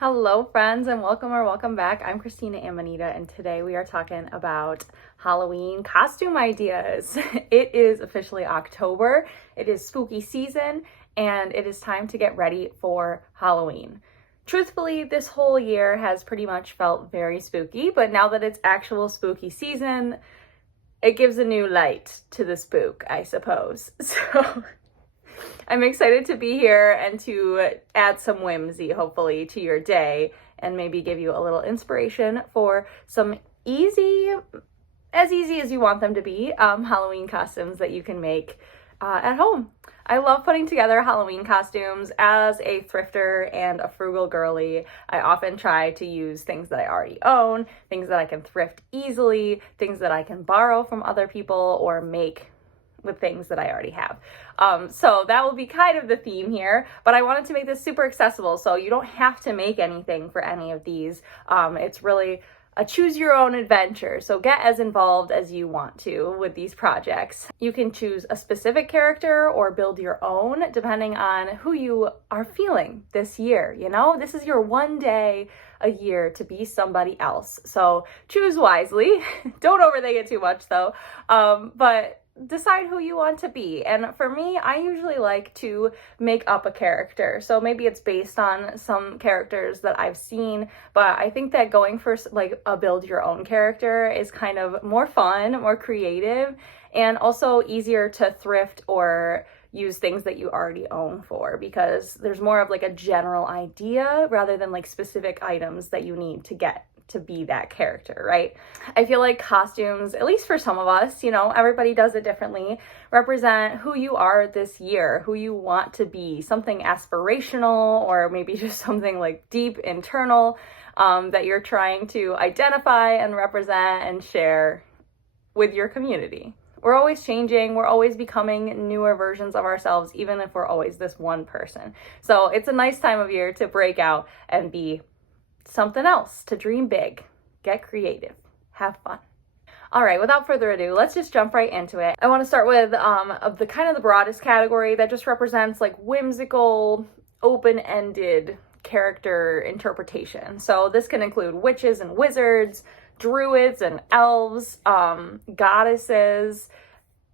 Hello friends and welcome back. I'm Christina and Manita and today we are talking about Halloween costume ideas. It is officially October, it is spooky season, and it is time to get ready for Halloween. Truthfully, this whole year has pretty much felt very spooky, but now that it's actual spooky season, it gives a new light to the spook, I suppose. So I'm excited to be here and to add some whimsy, hopefully, to your day and maybe give you a little inspiration for some easy as you want them to be, Halloween costumes that you can make at home. I love putting together Halloween costumes. As a thrifter and a frugal girly, I often try to use things that I already own, things that I can thrift easily, things that I can borrow from other people or make with things that I already have. So that will be kind of the theme here, but I wanted to make this super accessible so you don't have to make anything for any of these. It's really a choose your own adventure, so get as involved as you want to with these projects. You can choose a specific character or build your own depending on who you are feeling this year. You know, this is your one day a year to be somebody else, so choose wisely. Don't overthink it too much though, but decide who you want to be. And for me, I usually like to make up a character. So maybe it's based on some characters that I've seen, but I think that going for like a build your own character is kind of more fun, more creative, and also easier to thrift or use things that you already own for, because there's more of like a general idea rather than like specific items that you need to get to be that character, right? I feel like costumes, at least for some of us, you know, everybody does it differently, represent who you are this year, who you want to be, something aspirational or maybe just something like deep internal that you're trying to identify and represent and share with your community. We're always changing, we're always becoming newer versions of ourselves, even if we're always this one person. So it's a nice time of year to break out and be something else, to dream big, get creative, have fun. All right, without further ado, let's just jump right into it. I want to start with the kind of the broadest category that just represents like whimsical, open-ended character interpretation. So this can include witches and wizards, druids and elves, goddesses.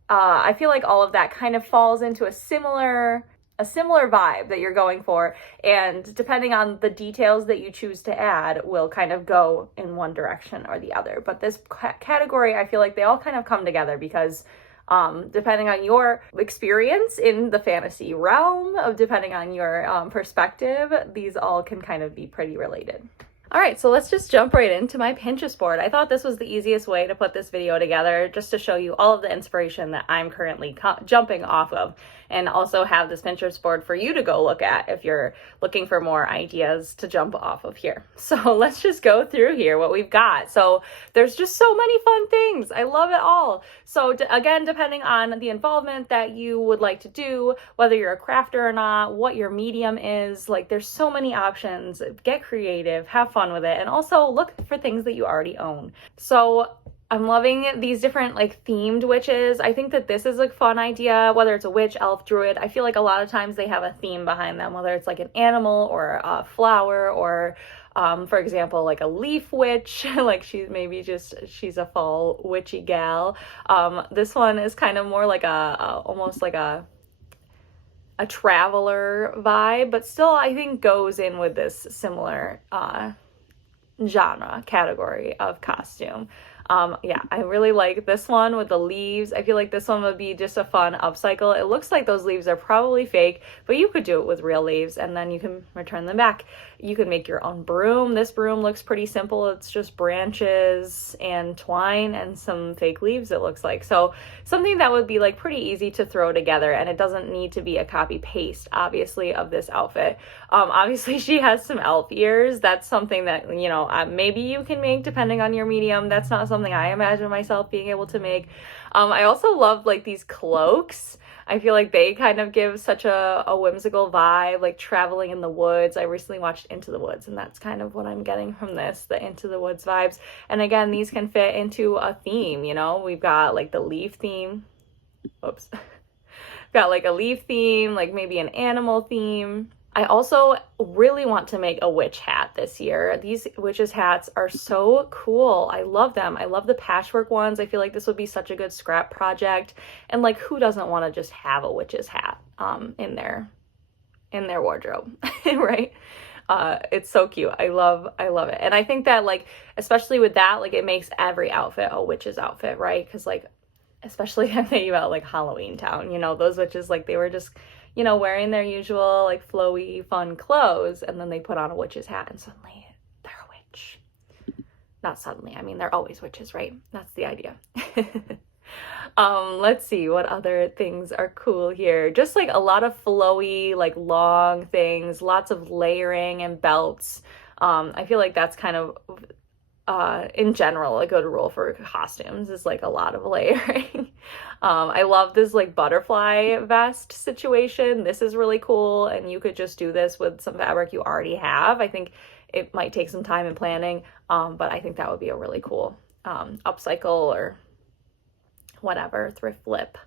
I feel like all of that kind of falls into a similar vibe that you're going for, and depending on the details that you choose to add will kind of go in one direction or the other. But this category, I feel like they all kind of come together because depending on your experience in the fantasy realm, depending on your perspective, these all can kind of be pretty related. All right, so let's just jump right into my Pinterest board. I thought this was the easiest way to put this video together, just to show you all of the inspiration that I'm currently jumping off of, and also have this Pinterest board for you to go look at if you're looking for more ideas to jump off of here. So let's just go through here what we've got. So there's just so many fun things. I love it all. So again, depending on the involvement that you would like to do, whether you're a crafter or not, what your medium is, like there's so many options. Get creative, have fun with it, and also look for things that you already own. So I'm loving these different like themed witches. I think that this is a fun idea, whether it's a witch, elf, druid. I feel like a lot of times they have a theme behind them, whether it's like an animal or a flower or for example, like a leaf witch, like she's a fall witchy gal. This one is kind of more like almost like a traveler vibe, but still I think goes in with this similar genre category of costume. Yeah, I really like this one with the leaves. I feel like this one would be just a fun upcycle. It looks like those leaves are probably fake, but you could do it with real leaves and then you can return them back. You can make your own broom. This broom looks pretty simple. It's just branches and twine and some fake leaves, it looks like. So something that would be like pretty easy to throw together, and it doesn't need to be a copy paste, obviously, of this outfit. Obviously she has some elf ears. That's something that, you know, maybe you can make depending on your medium. That's not something I imagine myself being able to make. I also love like these cloaks. I feel like they kind of give such a whimsical vibe, like traveling in the woods. I recently watched Into the Woods, and that's kind of what I'm getting from this, the Into the Woods vibes. And again, these can fit into a theme, you know? We've got like the leaf theme. Oops. Got like a leaf theme, like maybe an animal theme. I also really want to make a witch hat this year. These witches hats are so cool. I love them. I love the patchwork ones. I feel like this would be such a good scrap project. And like, who doesn't want to just have a witch's hat in their wardrobe, right? It's so cute. I love it. And I think that like, especially with that, like it makes every outfit a witch's outfit, right? Because like, especially I'm thinking about like Halloween Town, you know, those witches, like they were just, you know, wearing their usual like flowy, fun clothes, and then they put on a witch's hat and suddenly they're a witch. Not suddenly, I mean, they're always witches, right? That's the idea. Let's see what other things are cool here. Just like a lot of flowy, like long things, lots of layering and belts. I feel like that's kind of in general a good rule for costumes is like a lot of layering. I love this like butterfly vest situation. This is really cool, and you could just do this with some fabric you already have. I think it might take some time and planning, but I think that would be a really cool upcycle or whatever, thrift flip.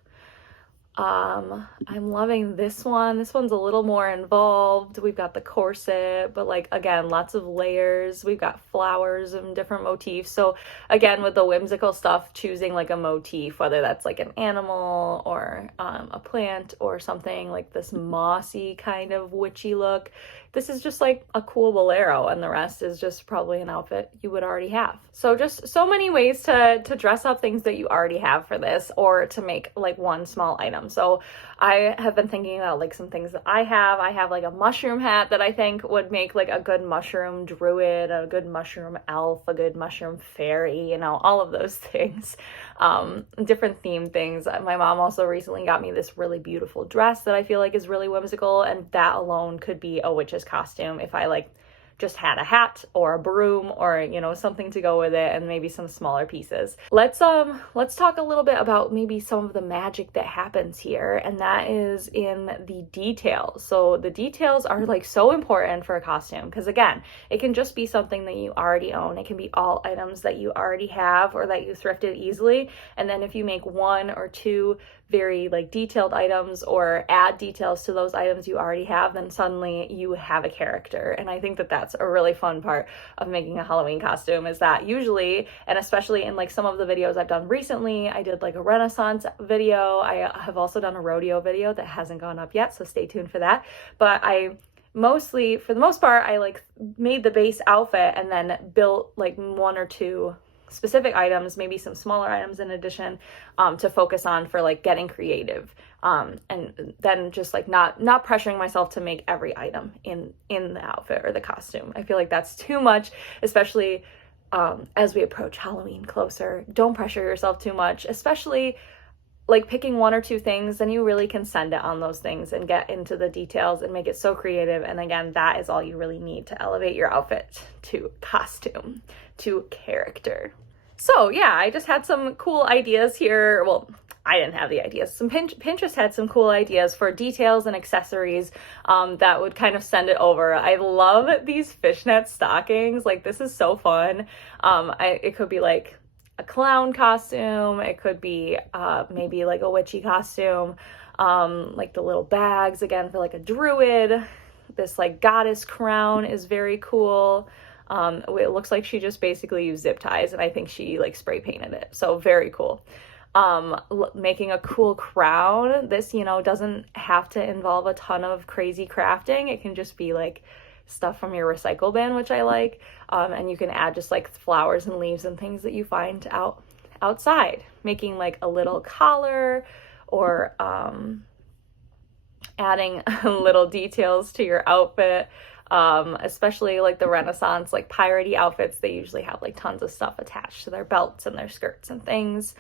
I'm loving this one. This one's a little more involved. We've got the corset, but like, again, lots of layers. We've got flowers and different motifs. So again, with the whimsical stuff, choosing like a motif, whether that's like an animal or a plant or something like this mossy kind of witchy look. This is just like a cool bolero, and the rest is just probably an outfit you would already have. So just so many ways to dress up things that you already have for this, or to make like one small item. So I have been thinking about like some things that I have. I have like a mushroom hat that I think would make like a good mushroom druid, a good mushroom elf, a good mushroom fairy, you know, all of those things. Different theme things. My mom also recently got me this really beautiful dress that I feel like is really whimsical, and that alone could be a witch's costume if I like just had a hat or a broom or, you know, something to go with it, and maybe some smaller pieces. Let's talk a little bit about maybe some of the magic that happens here, and that is in the details. So the details are like so important for a costume, because again, it can just be something that you already own. It can be all items that you already have or that you thrifted easily, and then if you make one or two very like detailed items or add details to those items you already have, then suddenly you have a character. And I think that that's a really fun part of making a Halloween costume, is that usually, and especially in like some of the videos I've done recently, I did like a Renaissance video. I have also done a rodeo video that hasn't gone up yet, so stay tuned for that. But I mostly, for the most part, I like made the base outfit and then built like one or two specific items, maybe some smaller items in addition, to focus on for like getting creative, and then just like not pressuring myself to make every item in the outfit or the costume. I feel like that's too much, especially as we approach Halloween closer. Don't pressure yourself too much, especially like picking one or two things. Then you really can send it on those things and get into the details and make it so creative. And again, that is all you really need to elevate your outfit to costume, to character. So yeah, I just had some cool ideas here. Well, I didn't have the ideas. Some Pinterest had some cool ideas for details and accessories that would kind of send it over. I love these fishnet stockings. Like, this is so fun. It could be like a clown costume. It could be maybe like a witchy costume. Like the little bags, again, for like a druid. This like goddess crown is very cool. It looks like she just basically used zip ties, and I think she like spray painted it. So very cool. Making a cool crown. This, you know, doesn't have to involve a ton of crazy crafting. It can just be like stuff from your recycle bin, which I like. And you can add just like flowers and leaves and things that you find outside. Making like a little collar, or adding little details to your outfit. Especially like the Renaissance, like piratey outfits, they usually have like tons of stuff attached to their belts and their skirts and things.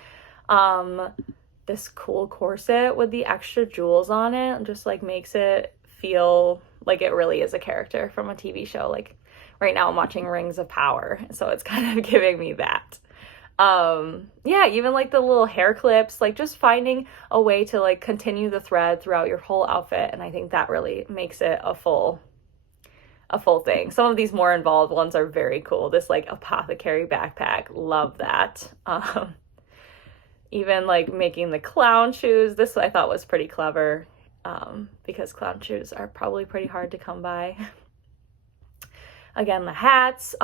This cool corset with the extra jewels on it just like makes it feel like it really is a character from a TV show. Like right now I'm watching Rings of Power, so it's kind of giving me that. Yeah, even like the little hair clips, like just finding a way to like continue the thread throughout your whole outfit, and I think that really makes it a full thing. Some of these more involved ones are very cool. This like apothecary backpack, love that. Even like making the clown shoes, this I thought was pretty clever. because clown shoes are probably pretty hard to come by. Again, the hats,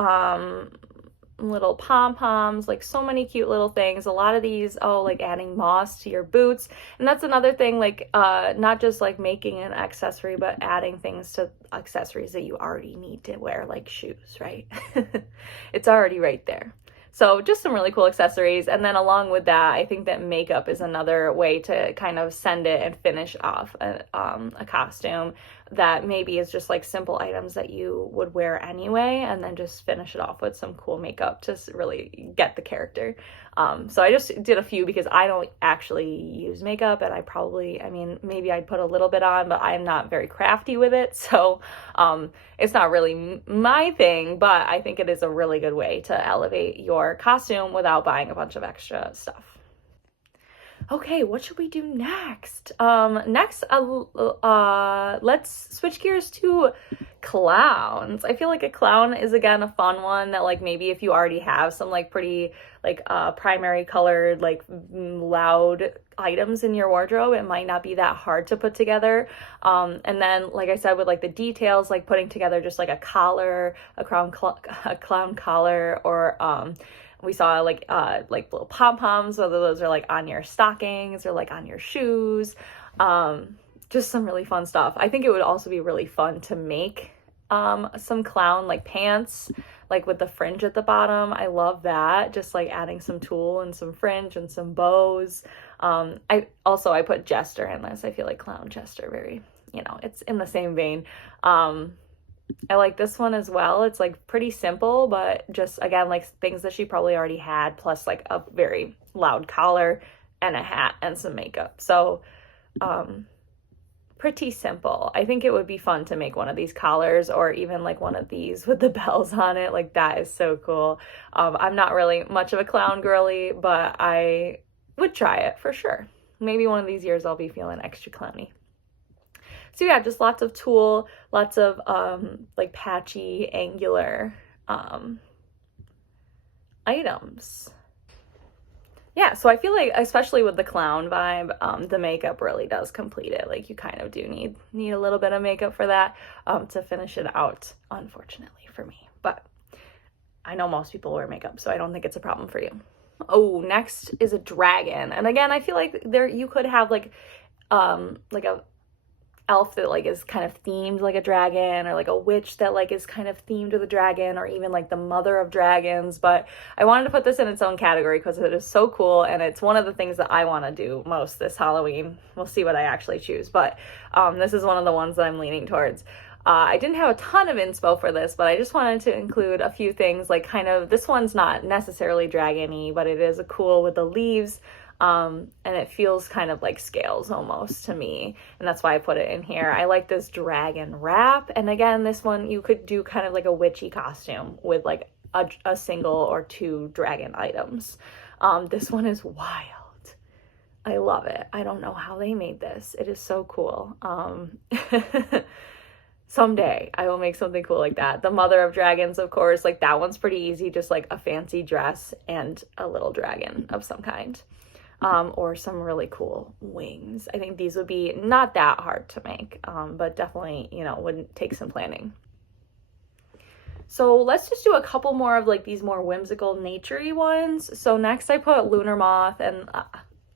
little pom-poms, like so many cute little things. A lot of these, like adding moss to your boots. And that's another thing, like not just like making an accessory, but adding things to accessories that you already need to wear, like shoes, right? It's already right there. So just some really cool accessories. And then along with that, I think that makeup is another way to kind of send it and finish off a costume that maybe is just like simple items that you would wear anyway, and then just finish it off with some cool makeup to really get the character. So I just did a few because I don't actually use makeup, and I mean, maybe I'd put a little bit on, but I'm not very crafty with it. So it's not really my thing, but I think it is a really good way to elevate your costume without buying a bunch of extra stuff. Okay, what should we do next? Next, let's switch gears to clowns. I feel like a clown is, again, a fun one that, like, maybe if you already have some, like, pretty, like, primary colored, like, loud items in your wardrobe, it might not be that hard to put together. And then, like I said, with, like, the details, like, putting together just, like, a collar, a clown collar, or, we saw like little pom-poms, whether those are like on your stockings or like on your shoes. Just some really fun stuff. I think it would also be really fun to make some clown like pants, like with the fringe at the bottom. I love that. Just like adding some tulle and some fringe and some bows. I put jester in this. I feel like clown jester, very, it's in the same vein. I like this one as well. It's like pretty simple, but just again, like things that she probably already had, plus like a very loud collar and a hat and some makeup. So pretty simple. I think it would be fun to make one of these collars, or even like one of these with the bells on it. Like that is so cool. I'm not really much of a clown girly, but I would try it for sure. Maybe one of these years I'll be feeling extra clowny. So yeah, just lots of tulle, lots of like patchy, angular items. Yeah, so I feel like, especially with the clown vibe, the makeup really does complete it. Like you kind of do need a little bit of makeup for that to finish it out, unfortunately for me. But I know most people wear makeup, so I don't think it's a problem for you. Oh, next is a dragon. And again, I feel like you could have like a elf that like is kind of themed like a dragon, or like a witch that like is kind of themed with a dragon, or even like the mother of dragons. But I wanted to put this in its own category because it is so cool, and it's one of the things that I want to do most this Halloween. We'll see what I actually choose, but this is one of the ones that I'm leaning towards. I didn't have a ton of inspo for this, but I just wanted to include a few things, like kind of, this one's not necessarily dragon-y, but it is cool with the leaves. And it feels kind of like scales almost to me, and that's why I put it in here. I like this dragon wrap, and again, this one you could do kind of like a witchy costume with like a single or two dragon items. This one is wild. I love it. I don't know how they made this. It is so cool. Someday I will make something cool like that. The mother of dragons, of course, like that one's pretty easy, just like a fancy dress and a little dragon of some kind. Or some really cool wings. I think these would be not that hard to make, but definitely, wouldn't take some planning. So let's just do a couple more of like these more whimsical, naturey ones. So next I put lunar moth, and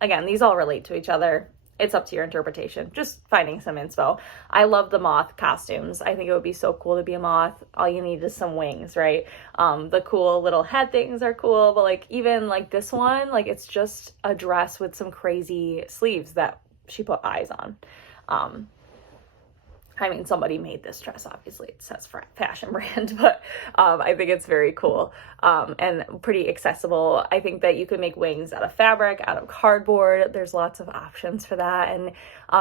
again, these all relate to each other. It's up to your interpretation, just finding some inspo. I love the moth costumes. I think it would be so cool to be a moth. All you need is some wings, right? The cool little head things are cool, but like even like this one, like it's just a dress with some crazy sleeves that she put eyes on. I mean, somebody made this dress, obviously. It says fashion brand, but I think it's very cool and pretty accessible. I think that you could make wings out of fabric, out of cardboard. There's lots of options for that. And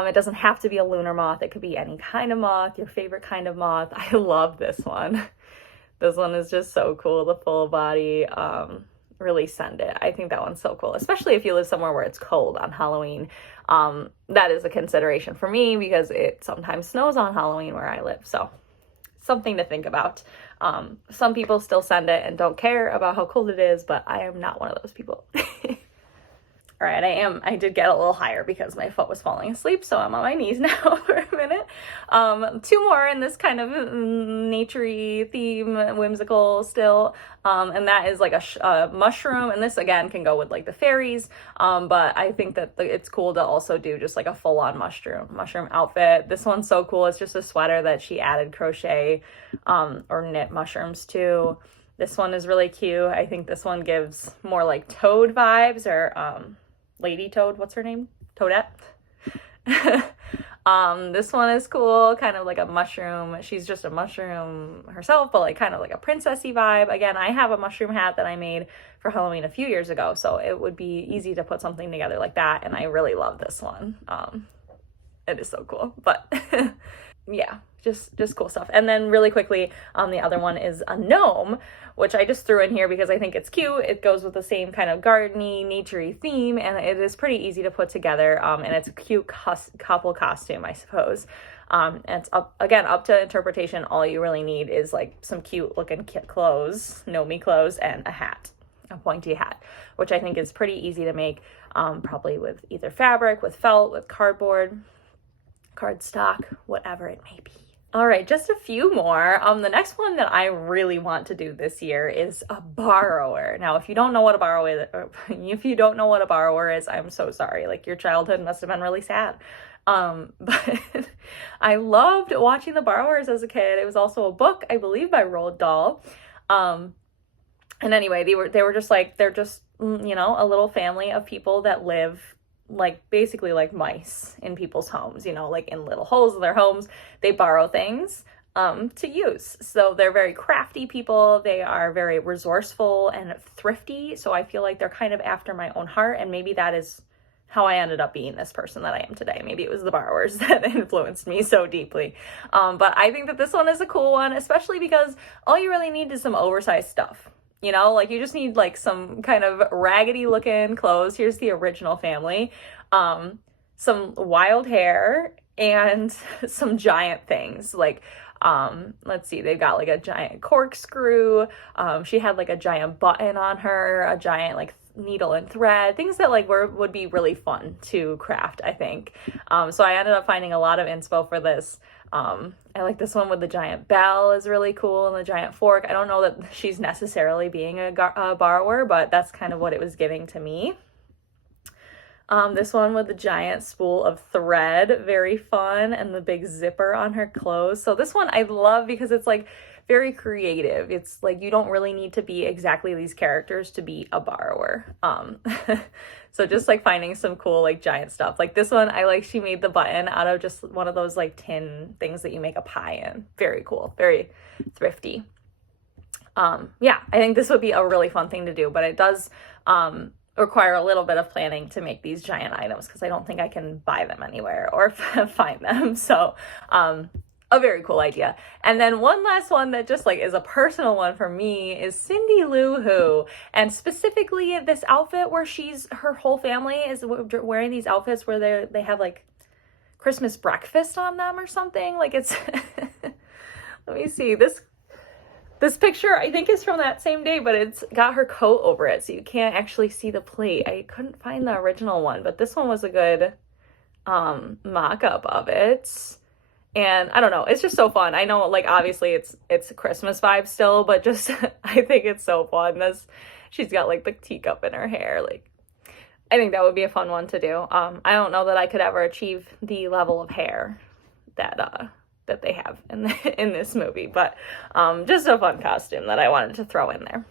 it doesn't have to be a lunar moth. It could be any kind of moth, your favorite kind of moth. I love this one. This one is just so cool. The full body, really send it. I think that one's so cool, especially if you live somewhere where it's cold on Halloween. That is a consideration for me because it sometimes snows on Halloween where I live. So something to think about. Some people still send it and don't care about how cold it is, but I am not one of those people. All right, I did get a little higher because my foot was falling asleep, so I'm on my knees now for a minute. Two more in this kind of naturey theme, whimsical still, and that is like a mushroom, and this again can go with like the fairies, but I think that it's cool to also do just like a full-on mushroom outfit. This one's so cool. It's just a sweater that she added crochet or knit mushrooms to. This one is really cute. I think this one gives more like toad vibes, or Lady Toad, what's her name? Toadette. This one is cool, kind of like a mushroom. She's just a mushroom herself, but like kind of like a princessy vibe. Again, I have a mushroom hat that I made for Halloween a few years ago, so it would be easy to put something together like that, and I really love this one. It is so cool, but yeah, just cool stuff. And then really quickly, the other one is a gnome, which I just threw in here because I think it's cute. It goes with the same kind of gardeny, naturey theme, and it is pretty easy to put together, and it's a cute couple costume, I suppose. And it's up to interpretation. All you really need is like some cute looking clothes, gnome clothes, and a hat, a pointy hat, which I think is pretty easy to make, probably with either fabric, with felt, with cardboard, cardstock, whatever it may be. All right, just a few more. The next one that I really want to do this year is a borrower. Now, if you don't know what a borrower is, I'm so sorry. Like, your childhood must have been really sad. But I loved watching The Borrowers as a kid. It was also a book, I believe, by Roald Dahl. And anyway, they're just, you know, a little family of people that live like basically like mice in people's homes, you know, like in little holes in their homes. They borrow things to use. So they're very crafty people. They are very resourceful and thrifty. So I feel like they're kind of after my own heart, and maybe that is how I ended up being this person that I am today. Maybe it was The Borrowers that influenced me so deeply. But I think that this one is a cool one, especially because all you really need is some oversized stuff. You know, like you just need like some kind of raggedy looking clothes. Here's the original family. Some wild hair and some giant things. Like, let's see, they've got like a giant corkscrew. She had like a giant button on her, a giant like needle and thread, things that like would be really fun to craft, I think. So I ended up finding a lot of inspo for this. I like this one with the giant bell is really cool, and the giant fork. I don't know that she's necessarily being a borrower, but that's kind of what it was giving to me. This one with the giant spool of thread, very fun, and the big zipper on her clothes. So this one I love because it's like very creative. It's like you don't really need to be exactly these characters to be a borrower. So just like finding some cool like giant stuff. Like this one, I like she made the button out of just one of those like tin things that you make a pie in. Very cool, very thrifty. Yeah, I think this would be a really fun thing to do, but it does require a little bit of planning to make these giant items because I don't think I can buy them anywhere or find them. So a very cool idea. And then one last one that just like is a personal one for me is Cindy Lou Who, and specifically this outfit where her whole family is wearing these outfits where they have like Christmas breakfast on them or something. Like it's let me see, this picture I think is from that same day, but it's got her coat over it, so you can't actually see the plate. I couldn't find the original one, but this one was a good mock-up of it. And I don't know, it's just so fun. I know, like, obviously it's a Christmas vibe still, but just I think it's so fun. She's got like the teacup in her hair. Like, I think that would be a fun one to do. I don't know that I could ever achieve the level of hair that they have in this movie, but just a fun costume that I wanted to throw in there.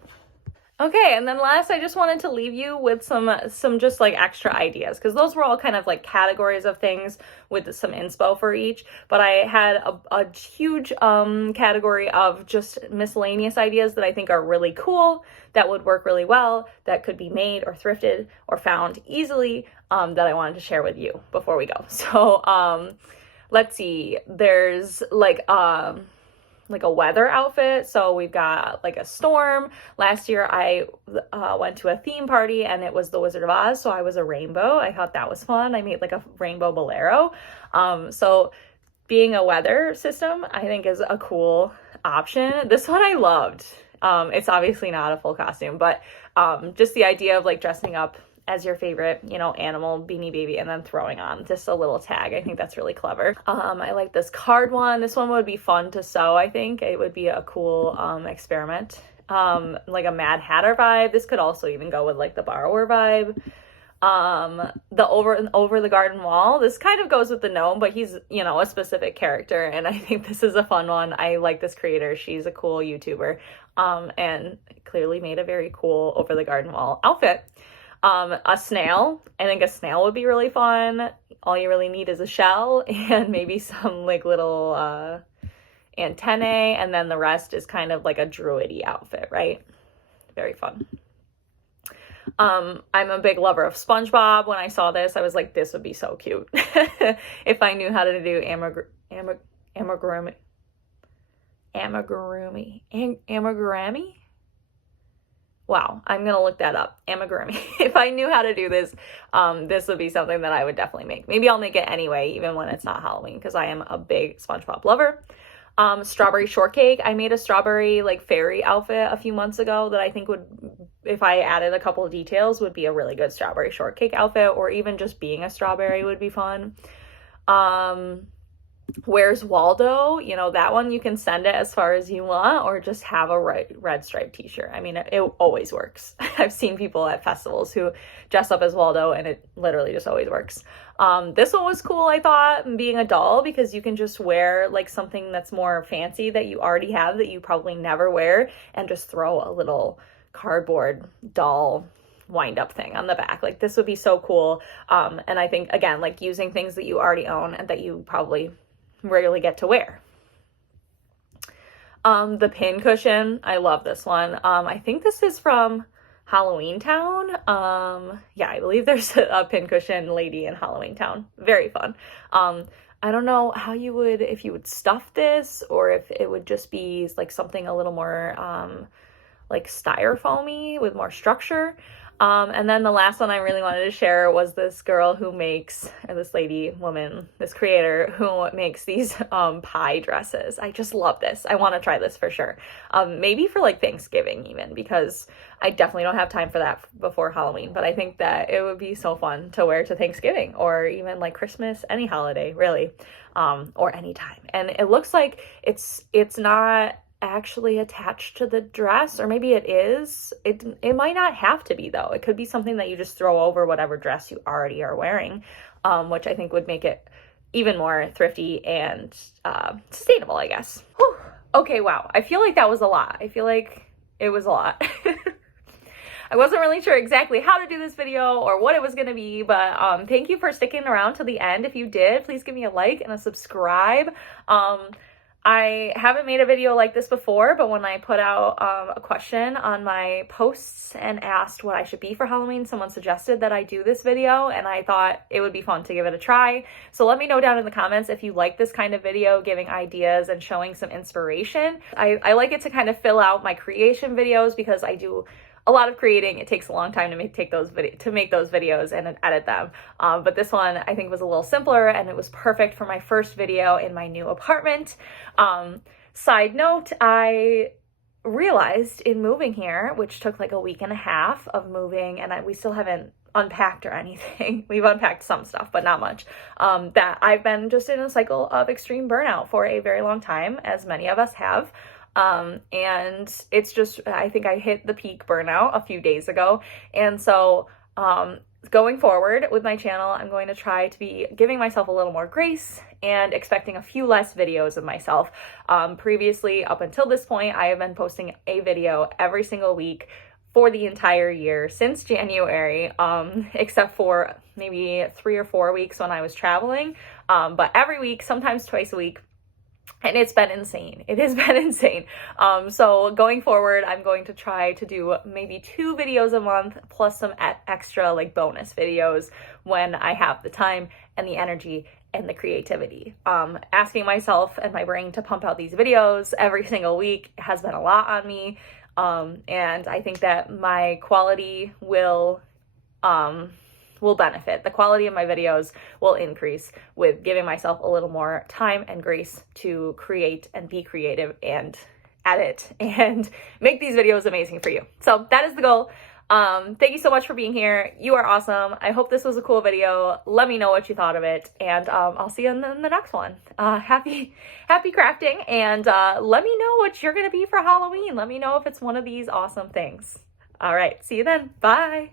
Okay, and then last, I just wanted to leave you with some just like extra ideas, because those were all kind of like categories of things with some inspo for each, but I had a huge category of just miscellaneous ideas that I think are really cool, that would work really well, that could be made or thrifted or found easily, that I wanted to share with you before we go. So let's see, there's like a weather outfit. So we've got like a storm. Last year I went to a theme party and it was the Wizard of Oz, so I was a rainbow. I thought that was fun. I made like a rainbow bolero. So being a weather system I think is a cool option. This one I loved. It's obviously not a full costume, but just the idea of like dressing up as your favorite, you know, animal, Beanie Baby, and then throwing on just a little tag. I think that's really clever. I like this card one. This one would be fun to sew, I think. It would be a cool experiment. Like a Mad Hatter vibe. This could also even go with like the borrower vibe. The over the garden wall. This kind of goes with the gnome, but he's, you know, a specific character, and I think this is a fun one. I like this creator. She's a cool YouTuber, and clearly made a very cool over the garden wall outfit. A snail. I think a snail would be really fun. All you really need is a shell and maybe some like little antennae, and then the rest is kind of like a druidy outfit, right? Very fun. I'm a big lover of SpongeBob. When I saw this, I was like, this would be so cute. If I knew how to do amigurumi. Wow, I'm gonna look that up. Amigurumi. If I knew how to do this, this would be something that I would definitely make. Maybe I'll make it anyway, even when it's not Halloween, because I am a big SpongeBob lover. Strawberry shortcake. I made a strawberry like fairy outfit a few months ago that I think would, if I added a couple of details, would be a really good strawberry shortcake outfit, or even just being a strawberry would be fun. Where's Waldo? You know, that one you can send it as far as you want, or just have a red striped t-shirt. I mean, it always works. I've seen people at festivals who dress up as Waldo, and it literally just always works. This one was cool, I thought, being a doll, because you can just wear like something that's more fancy that you already have that you probably never wear, and just throw a little cardboard doll wind up thing on the back. Like, this would be so cool. And I think, again, like using things that you already own and that you probably rarely get to wear. The pin cushion, I love this one. I think this is from Halloween Town. Yeah, I believe there's a pin cushion lady in Halloween Town. Very fun. I don't know how you would, if you would stuff this, or if it would just be like something a little more like styrofoamy with more structure. And then the last one I really wanted to share was this girl who makes, or this woman, this creator who makes these pie dresses. I just love this. I want to try this for sure. Maybe for like Thanksgiving even, because I definitely don't have time for that before Halloween, but I think that it would be so fun to wear to Thanksgiving, or even like Christmas, any holiday really, or anytime. And it looks like it's not actually attached to the dress, or maybe it is. It might not have to be, though. It could be something that you just throw over whatever dress you already are wearing, which I think would make it even more thrifty and sustainable, I guess. Whew. Okay, wow. I feel like that was a lot. I feel like it was a lot. I wasn't really sure exactly how to do this video or what it was going to be, but thank you for sticking around to the end. If you did, please give me a like and a subscribe. I haven't made a video like this before, but when I put out a question on my posts and asked what I should be for Halloween, someone suggested that I do this video, and I thought it would be fun to give it a try. So let me know down in the comments if you like this kind of video, giving ideas and showing some inspiration. I like it to kind of fill out my creation videos, because I do a lot of creating. It takes a long time to make those videos and edit them. But this one I think was a little simpler, and it was perfect for my first video in my new apartment. Side note, I realized in moving here, which took like a week and a half of moving, and we still haven't unpacked or anything. We've unpacked some stuff, but not much. That I've been just in a cycle of extreme burnout for a very long time, as many of us have. And it's just, I think I hit the peak burnout a few days ago. And so, going forward with my channel, I'm going to try to be giving myself a little more grace and expecting a few less videos of myself. Previously, up until this point, I have been posting a video every single week for the entire year since January, except for maybe 3 or 4 weeks when I was traveling. But every week, sometimes twice a week. And it's been insane. It has been insane. So going forward, I'm going to try to do maybe 2 videos a month, plus some extra like bonus videos when I have the time and the energy and the creativity. Asking myself and my brain to pump out these videos every single week has been a lot on me. And I think that my quality will benefit. The quality of my videos will increase with giving myself a little more time and grace to create and be creative and edit and make these videos amazing for you. So that is the goal. Thank you so much for being here. You are awesome. I hope this was a cool video. Let me know what you thought of it, and I'll see you in the next one. Happy crafting, and let me know what you're gonna be for Halloween. Let me know if it's one of these awesome things. All right, see you then. Bye.